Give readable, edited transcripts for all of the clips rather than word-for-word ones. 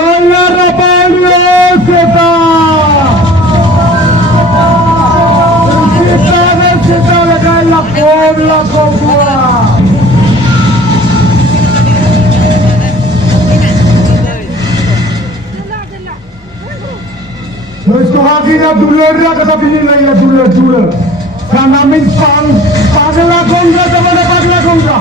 Rolla Rapanio Seta. Seta lagay la compua. Gusto hakina dulur na katabi nila ya dulur. Sa namin paglakong ka sa mga paglakong ka.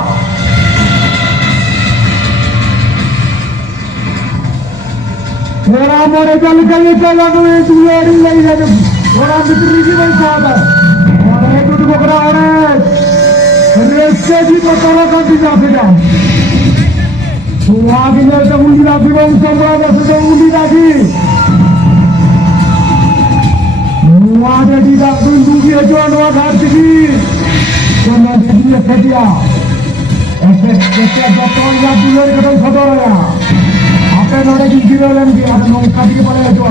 Orang orang jalan-jalan itu lari lagi ada. Orang bitri di mana? Orang itu tu bukan orang. Resta di masyarakat di sana. Semua kita undi lagi, semua kita sudah undi lagi. Semua ada di dalam dunia jual jual harga. Semua dia sedia. Efek betul yang dulu kita sadar ya. Apa yang ada di dalam dia ada nongkat di kepala itu.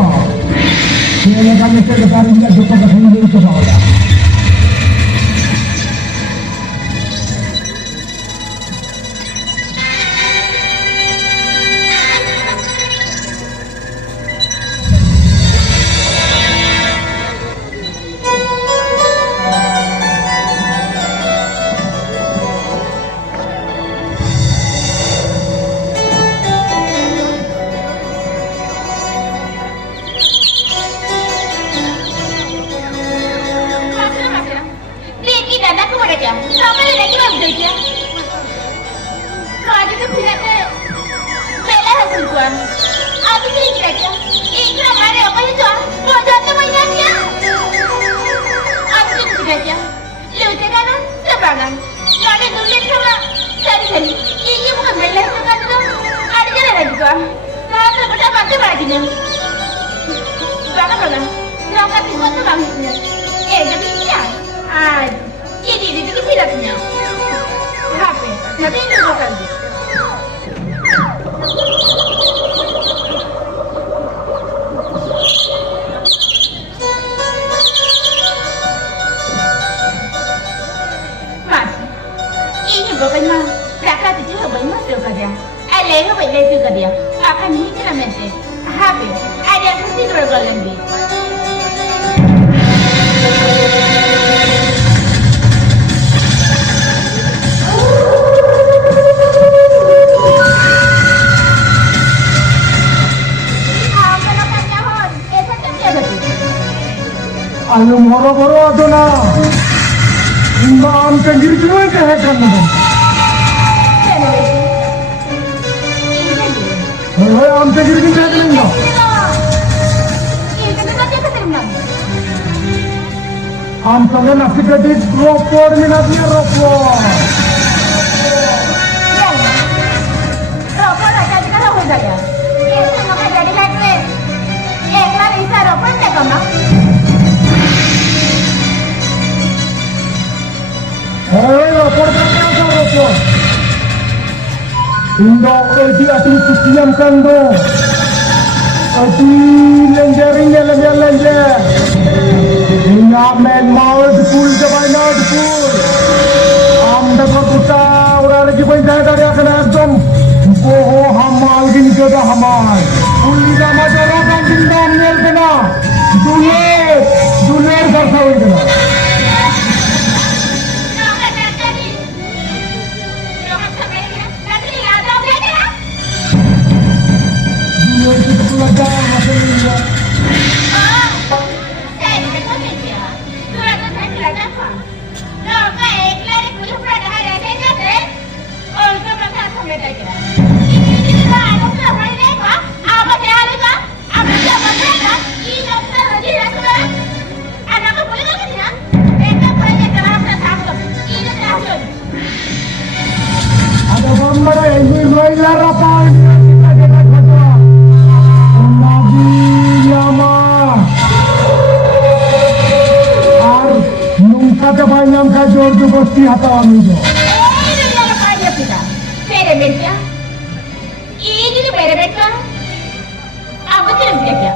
Dia kami sekarang tidak dapat mengambil itu sahaja. Ayo moro-moro aja na. Am tenggiri cuma ke hekan na. Hei, am tenggiri cuma hekan na. Am sangat nasi gadis ropor minatnya ropor. Ropor aja kita ropor saja. Itu maka jadi lagi. Eklar bisa ropor tak kamu? Hei, ropor berapa ropor? Indok edi ati kusiam kando. Adi lenjer. Inga men mau dipul jabai na dipul. Am dapat kita orang lagi pun dari akan adom. Koho hamal gini kita hamal. Puli jama jara kan dindam nel kena. Duler bersawin kena. Ada gambar ini Rolla Rapanio. Kata banyak kajor tu pasti hata kami tu. Ini dia nak kaya kita. Pere beca. Ini dia pere beca. Apa tu dia?